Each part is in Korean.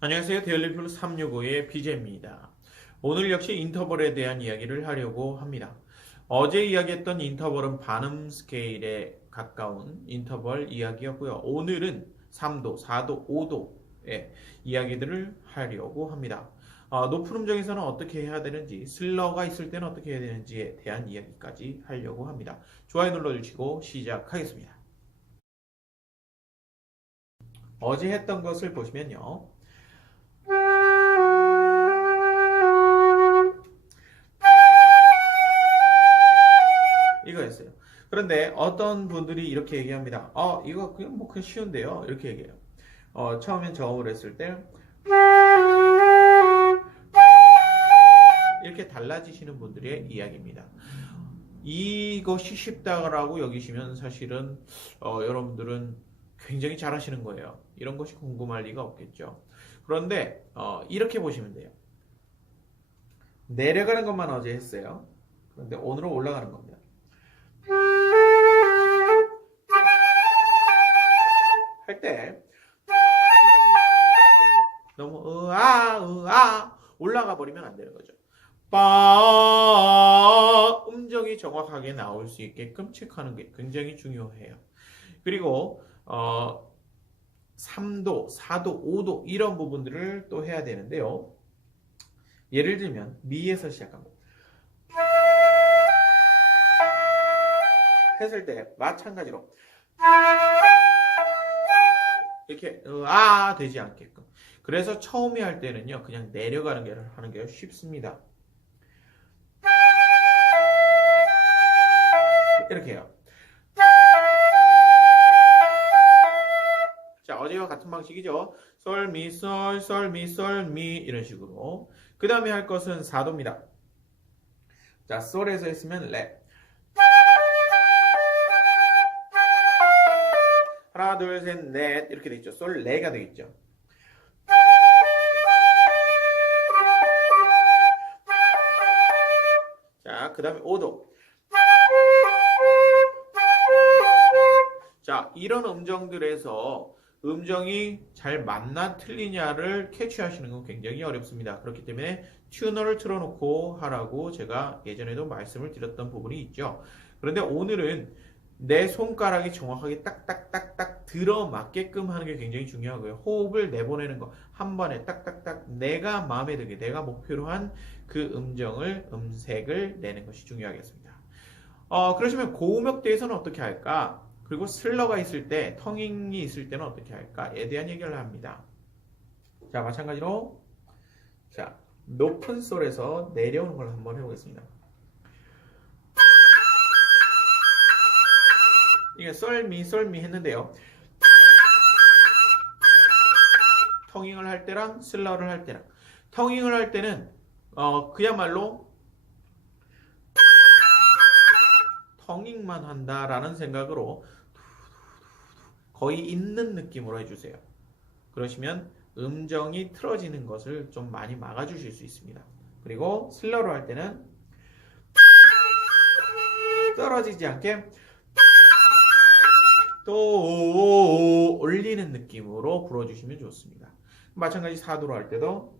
안녕하세요. 데일리플 365의 BJ입니다. 오늘 역시 인터벌에 대한 이야기를 하려고 합니다. 어제 이야기했던 인터벌은 반음 스케일에 가까운 인터벌 이야기였고요. 오늘은 3도, 4도, 5도의 이야기들을 하려고 합니다. 어, 높은 음정에서는 어떻게 해야 되는지, 슬러가 있을 때는 어떻게 해야 되는지에 대한 이야기까지 하려고 합니다. 좋아요 눌러주시고 시작하겠습니다. 어제 했던 것을 보시면요. 그런데 어떤 분들이 이렇게 얘기합니다. 어, 이거 그냥 뭐 그냥 쉬운데요. 이렇게 얘기해요. 어, 처음엔 저음을 했을 때 이렇게 달라지시는 분들의 이야기입니다. 이것이 쉽다라고 여기시면 사실은 어, 여러분들은 굉장히 잘하시는 거예요. 이런 것이 궁금할 리가 없겠죠. 그런데 어, 이렇게 보시면 돼요. 내려가는 것만 어제 했어요. 그런데 오늘은 올라가는 겁니다. 으아 올라가 버리면 안 되는 거죠. 빠 음정이 정확하게 나올 수 있게끔 체크하는 게 굉장히 중요해요. 그리고 어 3도, 4도, 5도 이런 부분들을 또 해야 되는데요. 예를 들면 미에서 시작합니다. 했을 때 마찬가지로 이렇게 아 되지 않게끔. 그래서 처음에 할 때는요 그냥 내려가는 게 하는 게 쉽습니다. 이렇게 해요. 자 어제와 같은 방식이죠. 솔미 솔 솔미 솔미 이런 식으로. 그 다음에 할 것은 4도입니다. 자 솔에서 했으면 레 둘, 셋, 넷 이렇게 되겠죠. 솔 레가 되겠죠. 자, 그 다음에 5도. 자, 이런 음정들에서 음정이 잘 맞나 틀리냐를 캐치하시는 건 굉장히 어렵습니다. 그렇기 때문에 튜너를 틀어놓고 하라고 제가 예전에도 말씀을 드렸던 부분이 있죠. 그런데 오늘은 내 손가락이 정확하게 딱딱딱딱 들어맞게끔 하는 게 굉장히 중요하고요. 호흡을 내보내는 거 한 번에 딱딱딱 내가 마음에 들게 내가 목표로 한 그 음정을 음색을 내는 것이 중요하겠습니다. 어, 그러시면 고음역대에서는 어떻게 할까? 그리고 슬러가 있을 때, 텅잉이 있을 때는 어떻게 할까?에 대한 얘기를 합니다. 자, 마찬가지로 자 높은 솔에서 내려오는 걸 한번 해보겠습니다. 이게 썰미 썰미 했는데요. 텅잉을 할 때랑 슬러를 할 때랑 텅잉을 할 때는 어 그야말로 텅잉만 한다라는 생각으로 거의 있는 느낌으로 해주세요. 그러시면 음정이 틀어지는 것을 좀 많이 막아주실 수 있습니다. 그리고 슬러로 할 때는 떨어지지 않게 또 올리는 느낌으로 불어주시면 좋습니다. 마찬가지 사도로 할 때도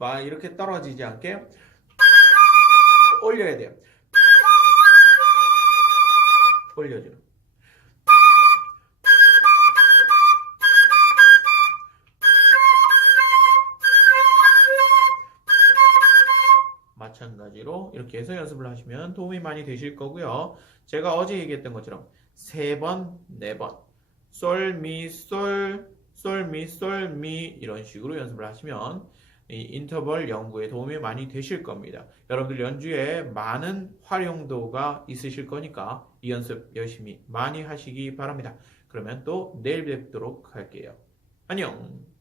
막 이렇게 떨어지지 않게 올려야 돼요. 올려주는. 마찬가지로 이렇게 해서 연습을 하시면 도움이 많이 되실 거고요. 제가 어제 얘기했던 것처럼 세 번, 네 번, 솔, 미, 솔, 솔, 미, 솔, 미 이런 식으로 연습을 하시면 이 인터벌 연구에 도움이 많이 되실 겁니다. 여러분들 연주에 많은 활용도가 있으실 거니까 이 연습 열심히 많이 하시기 바랍니다. 그러면 또 내일 뵙도록 할게요. 안녕!